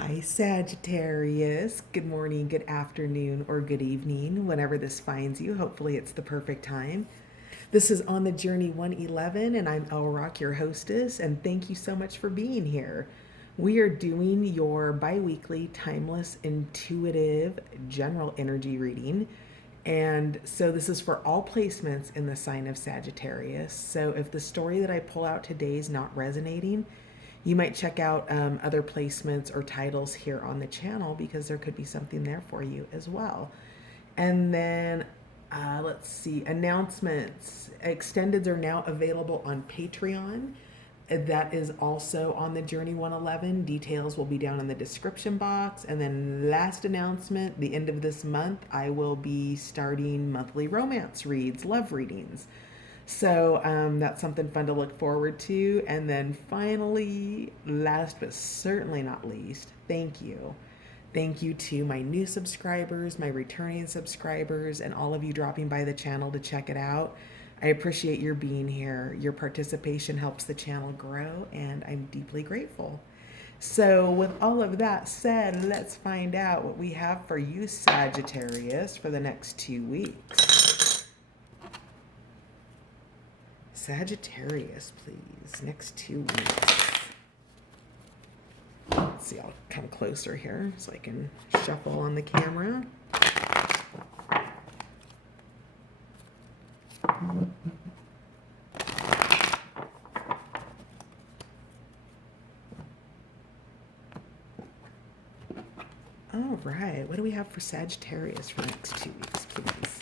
Hi, Sagittarius. Good morning, good afternoon, or good evening, whenever this finds you. Hopefully, it's the perfect time. This is On the Journey 111, and I'm El Rock, your hostess, and thank you so much for being here. We are doing your bi weekly, timeless, intuitive, general energy reading. And so, this is for all placements in the sign of Sagittarius. So, if the story that I pull out today is not resonating, you might check out other placements or titles here on the channel because there could be something there for you as well. And then let's see, announcements. Extendeds are now available on Patreon. That is also on the Journey 111. Details will be down in the description box. And then, last announcement, the end of this month, I will be starting monthly romance reads, love readings. So that's something fun to look forward to. And then finally, last but certainly not least, thank you. Thank you to my new subscribers, my returning subscribers, and all of you dropping by the channel to check it out. I appreciate your being here. Your participation helps the channel grow, and I'm deeply grateful. So, with all of that said, let's find out what we have for you, Sagittarius, for the next 2 weeks. Sagittarius, please. Next 2 weeks. Let's see, I'll come closer here so I can shuffle on the camera. All right, what do we have for Sagittarius for the next 2 weeks, please?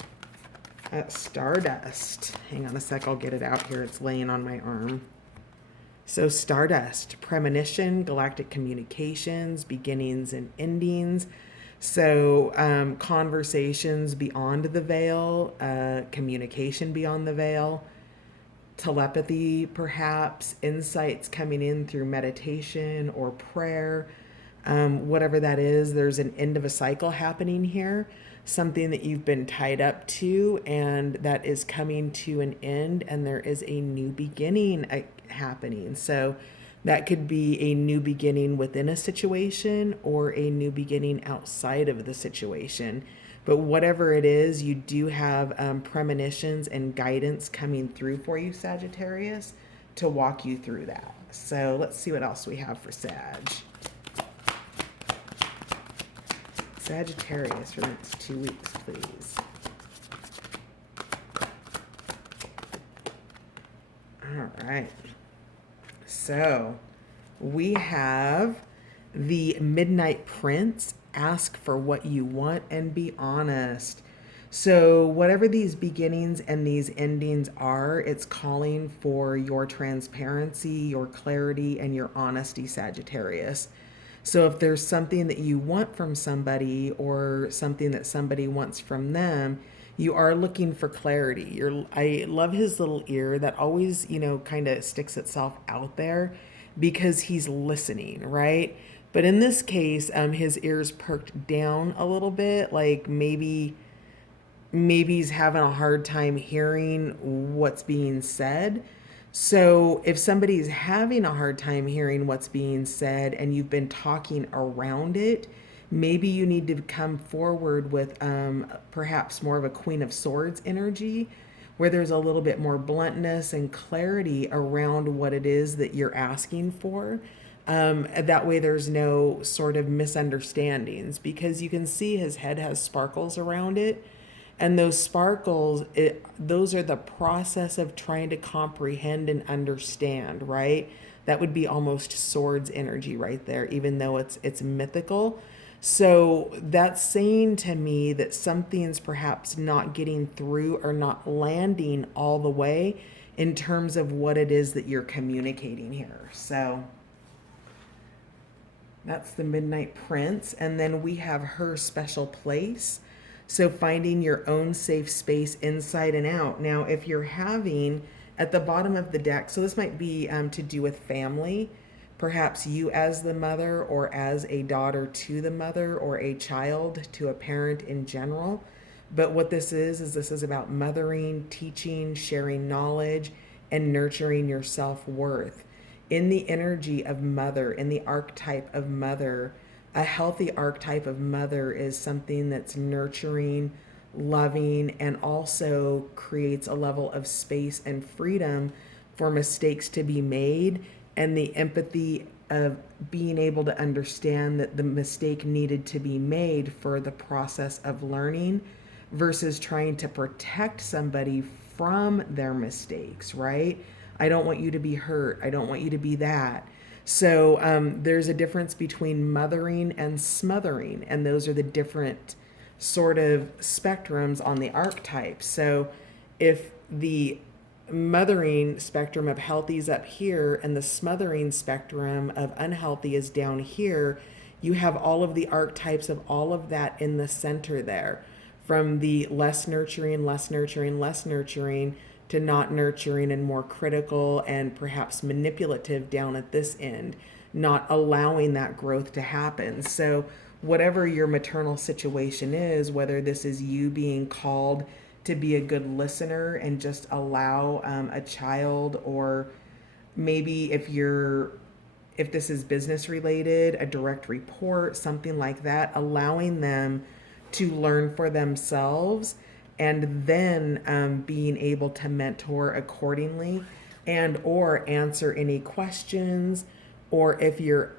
Stardust. Hang on a sec, I'll get it out here. It's laying on my arm. So, Stardust, premonition, galactic communications, beginnings and endings. So, conversations beyond the veil, communication beyond the veil, telepathy, perhaps, insights coming in through meditation or prayer. Whatever that is, there's an end of a cycle happening here, something that you've been tied up to and that is coming to an end, and there is a new beginning happening. So that could be a new beginning within a situation or a new beginning outside of the situation. But whatever it is, you do have premonitions and guidance coming through for you, Sagittarius, to walk you through that. So let's see what else we have for Sag. Sagittarius for the next 2 weeks, please. All right. So we have the Midnight Prince. Ask for what you want and be honest. So whatever these beginnings and these endings are, it's calling for your transparency, your clarity, and your honesty, Sagittarius. So if there's something that you want from somebody or something that somebody wants from them, you are looking for clarity. I love his little ear that always, kind of sticks itself out there because he's listening, right? But in this case, his ears perked down a little bit, like maybe he's having a hard time hearing what's being said. So if somebody's having a hard time hearing what's being said and you've been talking around it, maybe you need to come forward with perhaps more of a Queen of Swords energy, where there's a little bit more bluntness and clarity around what it is that you're asking for. That way there's no sort of misunderstandings, because you can see his head has sparkles around it. And those sparkles, those are the process of trying to comprehend and understand, right? That would be almost swords energy right there, even though it's mythical. So that's saying to me that something's perhaps not getting through or not landing all the way in terms of what it is that you're communicating here. So that's the Midnight Prince. And then we have her special place. So finding your own safe space inside and out. Now, if you're having at the bottom of the deck, so this might be to do with family, perhaps you as the mother or as a daughter to the mother or a child to a parent in general. But what this is this is about mothering, teaching, sharing knowledge, and nurturing your self-worth. In the energy of mother, in the archetype of mother, A healthy archetype of mother is something that's nurturing, loving, and also creates a level of space and freedom for mistakes to be made, and the empathy of being able to understand that the mistake needed to be made for the process of learning versus trying to protect somebody from their mistakes, right? I don't want you to be hurt. I don't want you to be that. So there's a difference between mothering and smothering, and those are the different sort of spectrums on the archetype. So if the mothering spectrum of healthy is up here and the smothering spectrum of unhealthy is down here, you have all of the archetypes of all of that in the center there, from the less nurturing, less nurturing, less nurturing, to not nurturing and more critical and perhaps manipulative down at this end, not allowing that growth to happen. So whatever your maternal situation is, whether this is you being called to be a good listener and just allow a child, or maybe if this is business related, a direct report, something like that, allowing them to learn for themselves, and then being able to mentor accordingly, and or answer any questions, or if you're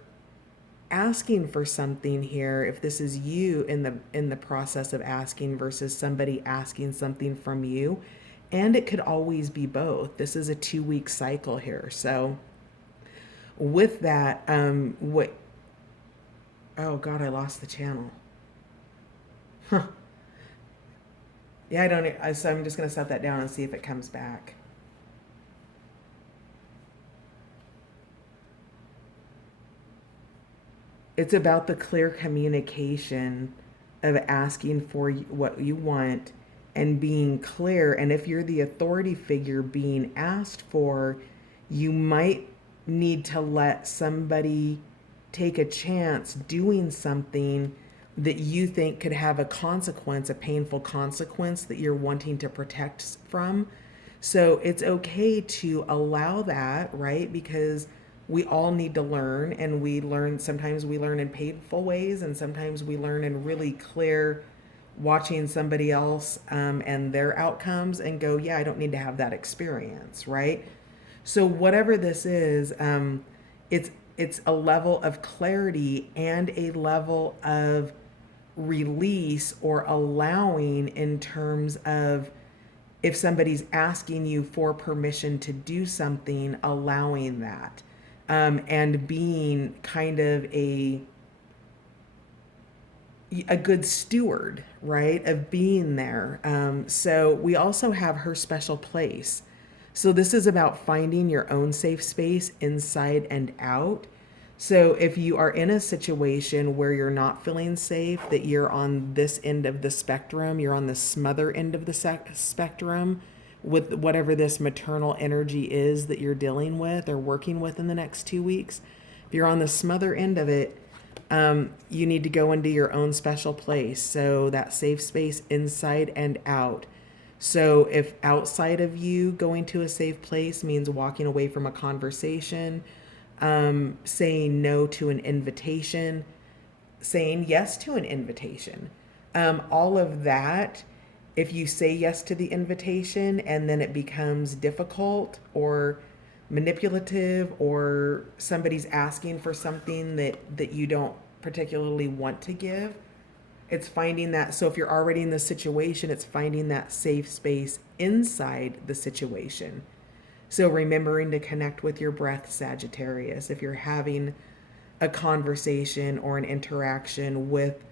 asking for something here, if this is you in the process of asking versus somebody asking something from you. And it could always be both. This is a 2-week cycle here. So with that, oh God, I lost the channel. Huh. Yeah, so I'm just going to set that down and see if it comes back. It's about the clear communication of asking for what you want and being clear. And if you're the authority figure being asked for, you might need to let somebody take a chance doing something that you think could have a consequence, a painful consequence that you're wanting to protect from. So it's okay to allow that, right? Because we all need to learn, and sometimes we learn in painful ways, and sometimes we learn in really clear, watching somebody else and their outcomes and go, yeah, I don't need to have that experience, right? So whatever this is, it's a level of clarity and a level of release or allowing, in terms of if somebody's asking you for permission to do something, allowing that, and being kind of a good steward, right, of being there. So we also have her special place. So this is about finding your own safe space inside and out. So if you are in a situation where you're not feeling safe, that you're on this end of the spectrum, you're on the smother end of the spectrum with whatever this maternal energy is that you're dealing with or working with in the next 2 weeks. If you're on the smother end of it, you need to go into your own special place. So that safe space inside and out. So if outside of you, going to a safe place means walking away from a conversation, saying no to an invitation, saying yes to an invitation, all of that, if you say yes to the invitation and then it becomes difficult or manipulative, or somebody's asking for something that you don't particularly want to give, it's finding that. So if you're already in the situation, it's finding that safe space inside the situation. So remembering to connect with your breath, Sagittarius. If you're having a conversation or an interaction with,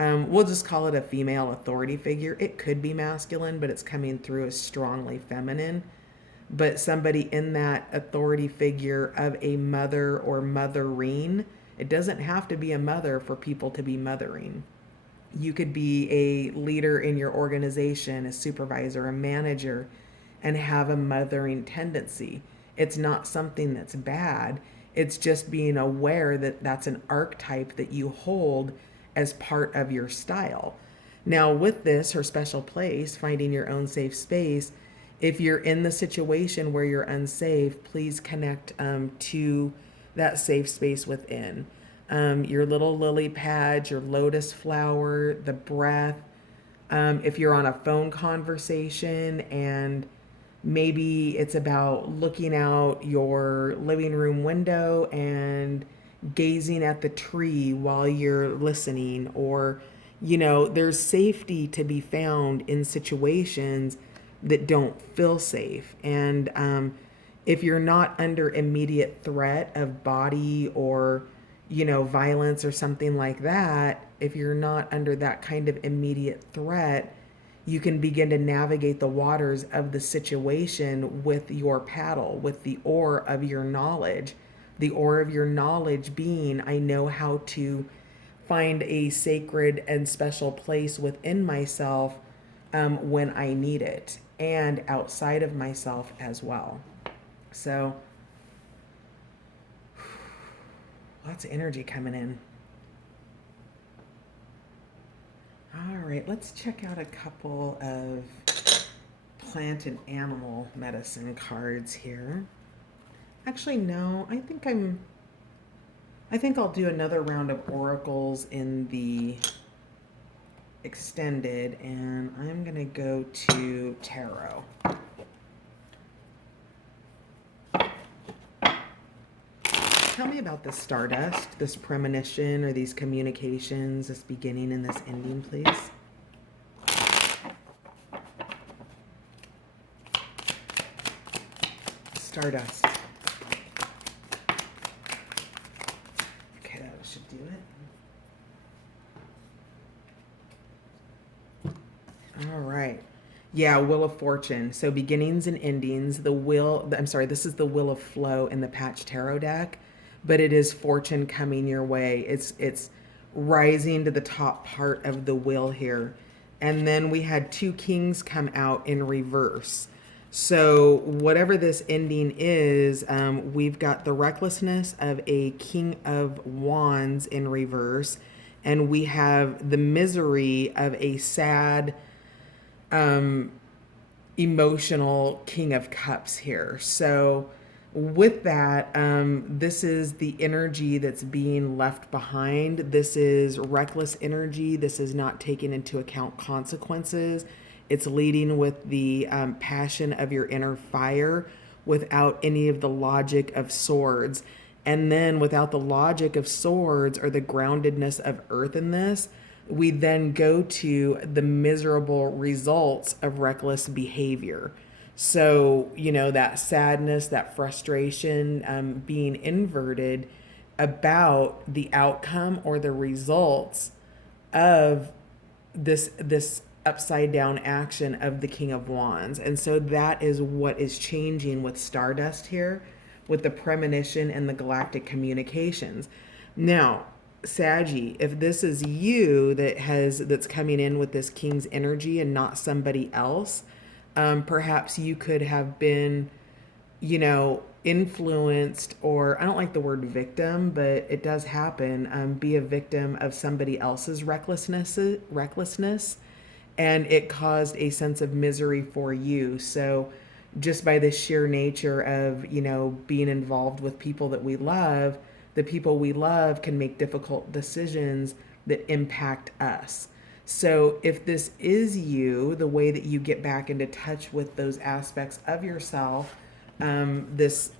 we'll just call it a female authority figure. It could be masculine, but it's coming through as strongly feminine. But somebody in that authority figure of a mother or mothering, it doesn't have to be a mother for people to be mothering. You could be a leader in your organization, a supervisor, a manager, and have a mothering tendency. It's not something that's bad. It's just being aware that that's an archetype that you hold as part of your style. Now, with this, her special place, finding your own safe space, if you're in the situation where you're unsafe, please connect to that safe space within. your little lily pads, your lotus flower, the breath. If you're on a phone conversation and maybe it's about looking out your living room window and gazing at the tree while you're listening, or, there's safety to be found in situations that don't feel safe. And if you're not under immediate threat of body or, violence or something like that, if you're not under that kind of immediate threat, you can begin to navigate the waters of the situation with your paddle, with the oar of your knowledge. The oar of your knowledge being, I know how to find a sacred and special place within myself when I need it, and outside of myself as well. So, lots of energy coming in. All right, let's check out a couple of plant and animal medicine cards here. Actually, no, I think I'll do another round of oracles in the extended, and I'm going to go to tarot. Tell me about this stardust, this premonition, or these communications, this beginning and this ending, please. Stardust. Okay, that should do it. All right. Yeah, Wheel of Fortune. So beginnings and endings. This is the Wheel of Flow in the Patch Tarot deck, but it is fortune coming your way. It's rising to the top part of the wheel here. And then we had two kings come out in reverse. So whatever this ending is, we've got the recklessness of a King of Wands in reverse, and we have the misery of a sad, emotional King of Cups here. So with that, this is the energy that's being left behind. This is reckless energy. This is not taking into account consequences. It's leading with the passion of your inner fire without any of the logic of swords. And then without the logic of swords or the groundedness of earth in this, we then go to the miserable results of reckless behavior. So, that sadness, that frustration being inverted about the outcome or the results of this upside down action of the King of Wands. And so that is what is changing with Stardust here, with the premonition and the galactic communications. Now, Saggy, if this is you that's coming in with this King's energy and not somebody else, perhaps you could have been, influenced, or I don't like the word victim, but it does happen, be a victim of somebody else's recklessness, and it caused a sense of misery for you. So just by the sheer nature of, being involved with people that we love, the people we love can make difficult decisions that impact us. So if this is you, the way that you get back into touch with those aspects of yourself, this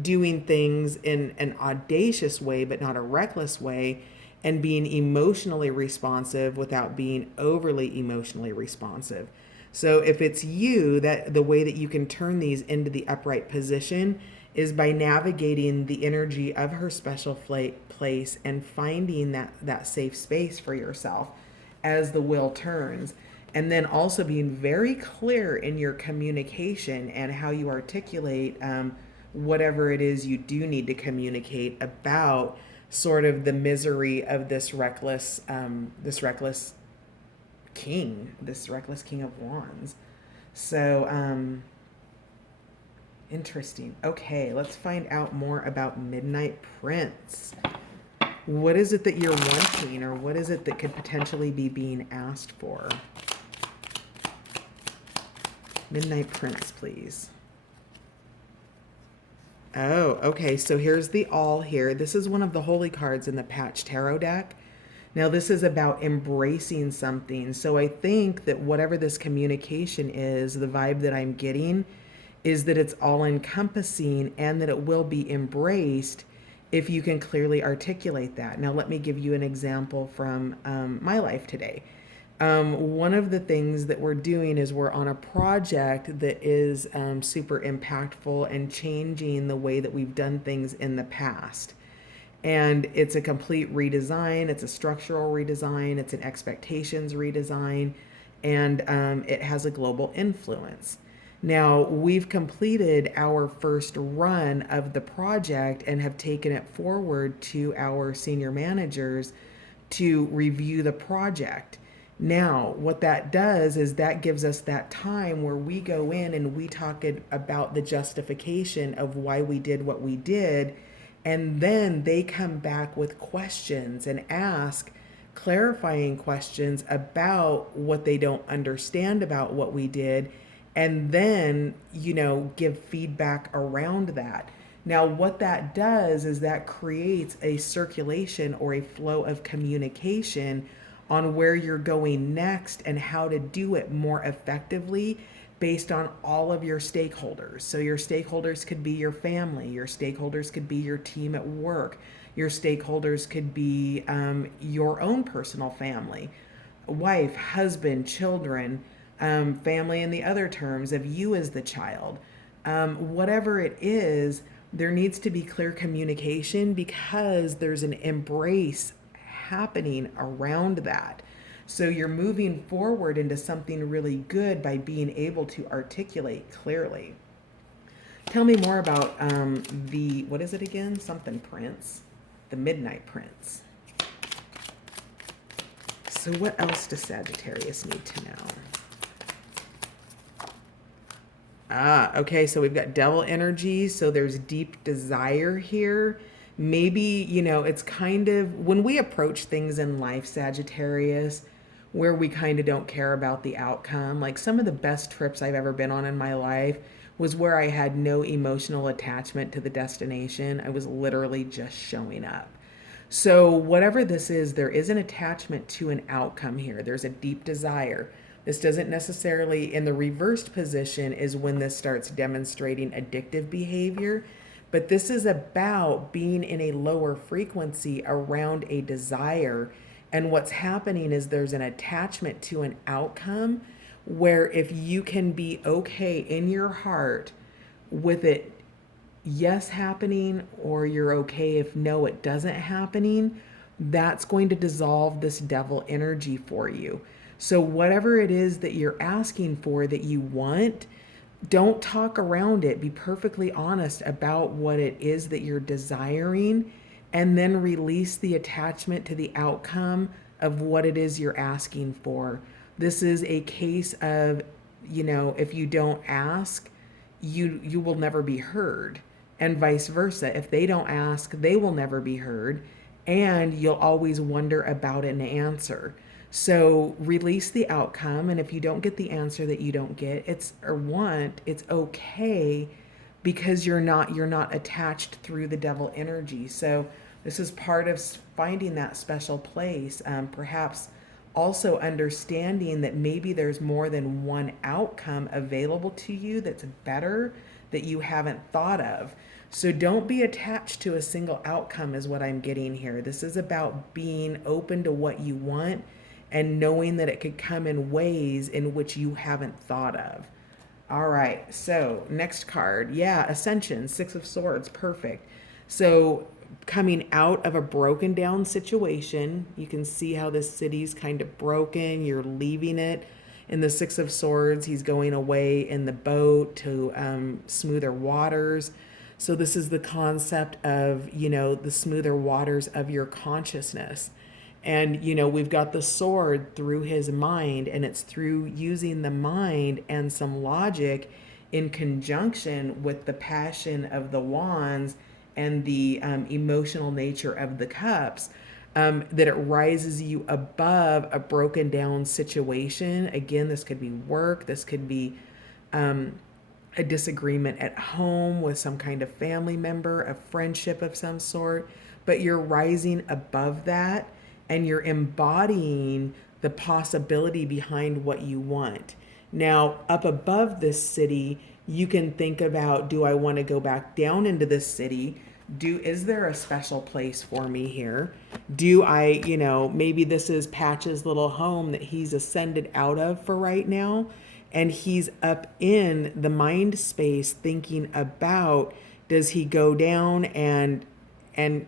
doing things in an audacious way, but not a reckless way, and being emotionally responsive without being overly emotionally responsive. So if it's you, that the way that you can turn these into the upright position is by navigating the energy of her special place and finding that safe space for yourself as the wheel turns. And then also being very clear in your communication and how you articulate whatever it is you do need to communicate about sort of the misery of this reckless king of Wands. So, interesting. Okay, let's find out more about Midnight Prince. What is it that you're wanting, or what is it that could potentially be being asked for? Midnight Prince, please. Oh, okay. So here's the all here. This is one of the holy cards in the Patch Tarot deck. Now, this is about embracing something. So I think that whatever this communication is, the vibe that I'm getting is that it's all encompassing and that it will be embraced if you can clearly articulate that. Now, let me give you an example from my life today. One of the things that we're doing is we're on a project that is super impactful and changing the way that we've done things in the past. And it's a complete redesign, it's a structural redesign, it's an expectations redesign, and it has a global influence. Now, we've completed our first run of the project and have taken it forward to our senior managers to review the project. Now, what that does is that gives us that time where we go in and we talk about the justification of why we did what we did. And then they come back with questions and ask clarifying questions about what they don't understand about what we did. And then, give feedback around that. Now, what that does is that creates a circulation or a flow of communication on where you're going next and how to do it more effectively based on all of your stakeholders. So your stakeholders could be your family, your stakeholders could be your team at work, your stakeholders could be your own personal family, wife, husband, children, family in the other terms of you as the child. Whatever it is, there needs to be clear communication because there's an embrace happening around that. So you're moving forward into something really good by being able to articulate clearly. Tell me more about what is it again? Something Prince. The Midnight Prince. So what else does Sagittarius need to know? Okay, so we've got devil energy, so there's deep desire here. Maybe, it's kind of when we approach things in life, Sagittarius, where we kind of don't care about the outcome. Like some of the best trips I've ever been on in my life was where I had no emotional attachment to the destination. I was literally just showing up. So whatever this is, there is an attachment to an outcome here. There's a deep desire. This doesn't necessarily, in the reversed position, is when this starts demonstrating addictive behavior. But this is about being in a lower frequency around a desire. And what's happening is there's an attachment to an outcome where if you can be okay in your heart with it, yes, happening, or you're okay if no, it doesn't happening, that's going to dissolve this devil energy for you. So whatever it is that you're asking for that you want, don't talk around it. Be perfectly honest about what it is that you're desiring, and then release the attachment to the outcome of what it is you're asking for. This is a case of, if you don't ask, you will never be heard, and vice versa. If they don't ask, they will never be heard, and you'll always wonder about an answer. So release the outcome, and if you don't get the answer that you don't get, it's okay, because you're not attached through the devil energy. So this is part of finding that special place. Perhaps also understanding that maybe there's more than one outcome available to you that's better that you haven't thought of. So don't be attached to a single outcome is what I'm getting here. This is about being open to what you want and knowing that it could come in ways in which you haven't thought of. All right, so next card. Yeah, Ascension, Six of Swords, perfect. So coming out of a broken down situation, you can see how this city's kind of broken. You're leaving it. In the Six of Swords, he's going away in the boat to smoother waters. So this is the concept of, the smoother waters of your consciousness. And, we've got the sword through his mind, and it's through using the mind and some logic in conjunction with the passion of the wands and the emotional nature of the cups, that it rises you above a broken down situation. Again, this could be work. This could be a disagreement at home with some kind of family member, a friendship of some sort, but you're rising above that and you're embodying the possibility behind what you want. Now, up above this city, you can think about, do I want to go back down into this city? Is there a special place for me here? Do I, maybe this is Patch's little home that he's ascended out of for right now, and he's up in the mind space thinking about, does he go down and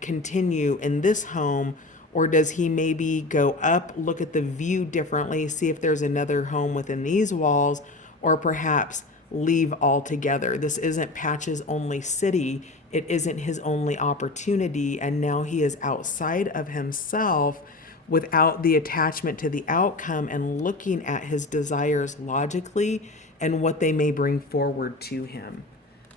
continue in this home, or does he maybe go up, look at the view differently, see if there's another home within these walls, or perhaps leave altogether? This isn't Patch's only city. It isn't his only opportunity. And now he is outside of himself without the attachment to the outcome and looking at his desires logically and what they may bring forward to him.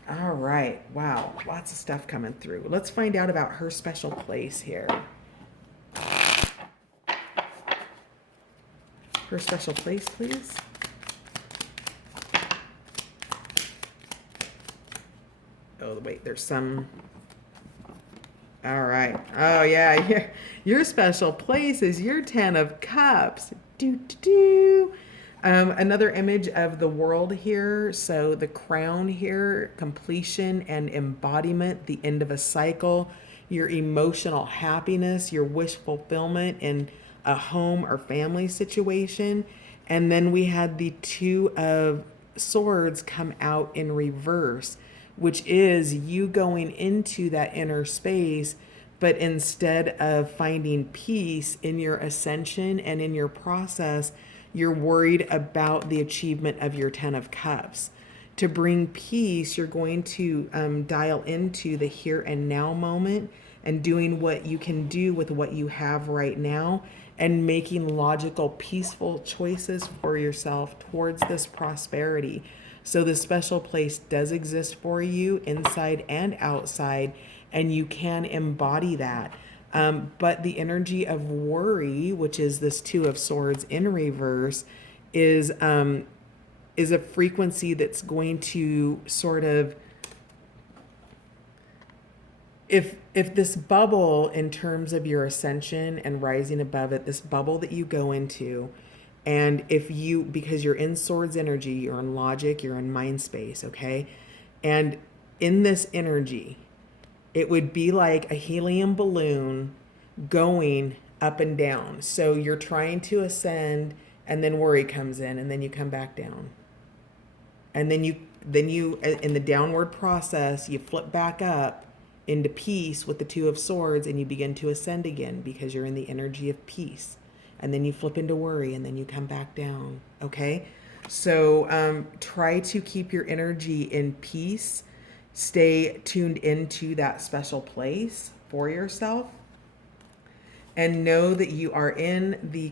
All right. Wow. Lots of stuff coming through. Let's find out about her special place here. Her special place, please. Oh, wait, there's some. All right. Oh, yeah. Your special place is your 10 of Cups. Another image of the world here. So the crown here, completion and embodiment, the end of a cycle, your emotional happiness, your wish fulfillment in a home or family situation. And then we had the 2 of Swords come out in reverse, which is you going into that inner space, but instead of finding peace in your ascension and in your process, you're worried about the achievement of your 10 of Cups. To bring peace, you're going to dial into the here and now moment and doing what you can do with what you have right now and making logical, peaceful choices for yourself towards this prosperity. So the special place does exist for you inside and outside, and you can embody that. But the energy of worry, which is this 2 of Swords in reverse, is a frequency that's going to sort of, if this bubble in terms of your ascension and rising above it, this bubble that you go into, and because you're in Swords energy, you're in logic, you're in mind space, okay? And in this energy, it would be like a helium balloon going up and down. So you're trying to ascend, and then worry comes in, and then you come back down. And then you in the downward process, you flip back up into peace with the 2 of Swords, and you begin to ascend again because you're in the energy of peace. And then you flip into worry, and then you come back down, okay? So try to keep your energy in peace. Stay tuned into that special place for yourself. And know that you are in the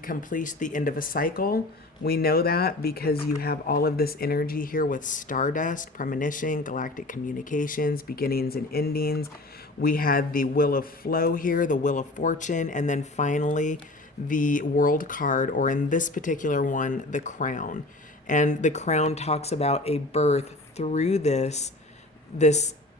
end of a cycle. We know that because you have all of this energy here with Stardust, Premonition, Galactic Communications, beginnings and endings. We had the Wheel of Flow here, the Wheel of Fortune, and then finally the World card, or in this particular one, the Crown. And the Crown talks about a birth through this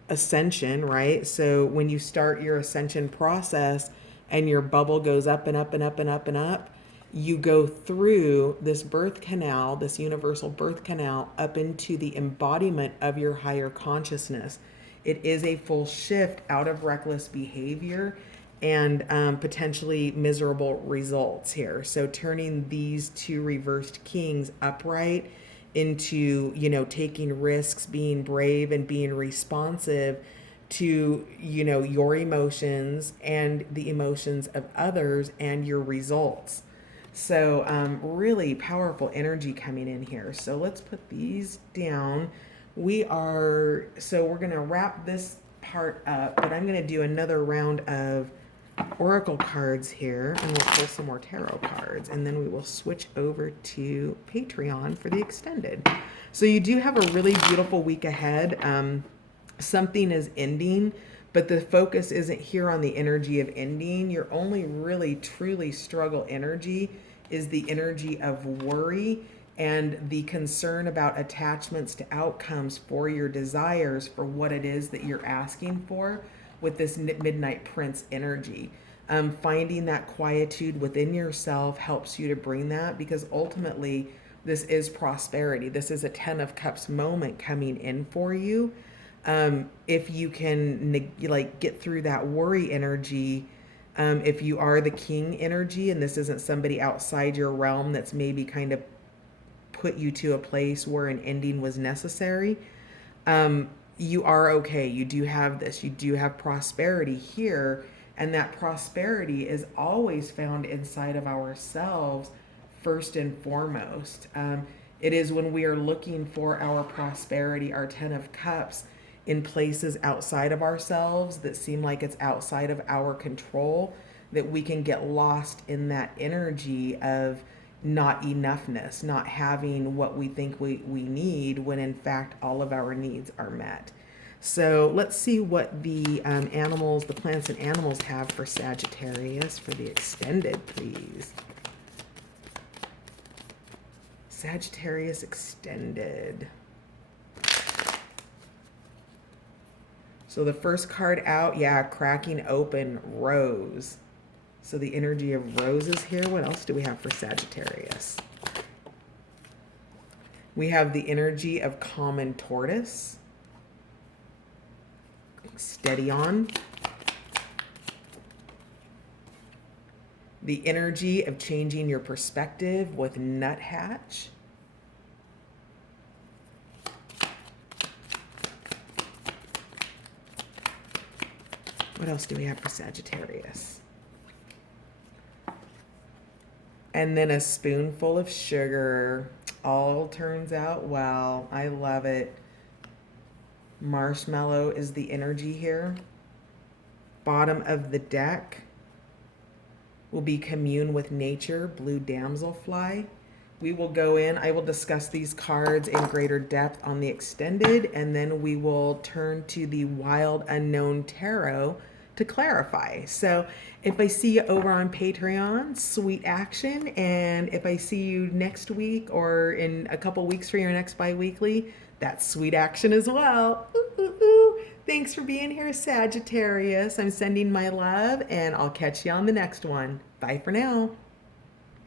ascension, right? So when you start your ascension process and your bubble goes up and up and up and up and up, you go through this birth canal, this universal birth canal, up into the embodiment of your higher consciousness. It is a full shift out of reckless behavior and potentially miserable results here. So turning these 2 reversed kings upright into, taking risks, being brave, and being responsive to, your emotions and the emotions of others and your results. So really powerful energy coming in here. So let's put these down. We're going to wrap this part up, but I'm going to do another round of oracle cards here, and we'll pull some more tarot cards, and then we will switch over to Patreon for the extended. So you do have a really beautiful week ahead. Something is ending, but the focus isn't here on the energy of ending. Your only really truly struggle energy is the energy of worry and the concern about attachments to outcomes for your desires, for what it is that you're asking for with this Midnight Prince energy. Finding that quietude within yourself helps you to bring that, because ultimately this is prosperity. This is a 10 of Cups moment coming in for you. If you can like get through that worry energy, if you are the king energy and this isn't somebody outside your realm that's maybe kind of put you to a place where an ending was necessary, you are okay. You do have this. You do have prosperity here. And that prosperity is always found inside of ourselves, first and foremost. It is when we are looking for our prosperity, our 10 of Cups, in places outside of ourselves that seem like it's outside of our control, that we can get lost in that energy of not enoughness, not having what we think we need, when in fact all of our needs are met. So let's see what the animals, the plants and animals have for Sagittarius for the extended, please. Sagittarius extended. So the first card out, yeah, cracking open, rose. So the energy of roses here. What else do we have for Sagittarius? We have the energy of common tortoise. Steady on. The energy of changing your perspective with nuthatch. What else do we have for Sagittarius? And then a spoonful of sugar. All turns out well. I love it. Marshmallow is the energy here. Bottom of the deck will be commune with nature, blue damselfly. We will go in, I will discuss these cards in greater depth on the extended, and then we will turn to the wild unknown tarot to clarify. So if I see you over on Patreon, sweet action. And if I see you next week or in a couple weeks for your next bi-weekly, that's sweet action as well. Ooh, ooh, ooh. Thanks for being here, Sagittarius. I'm sending my love, and I'll catch you on the next one. Bye for now.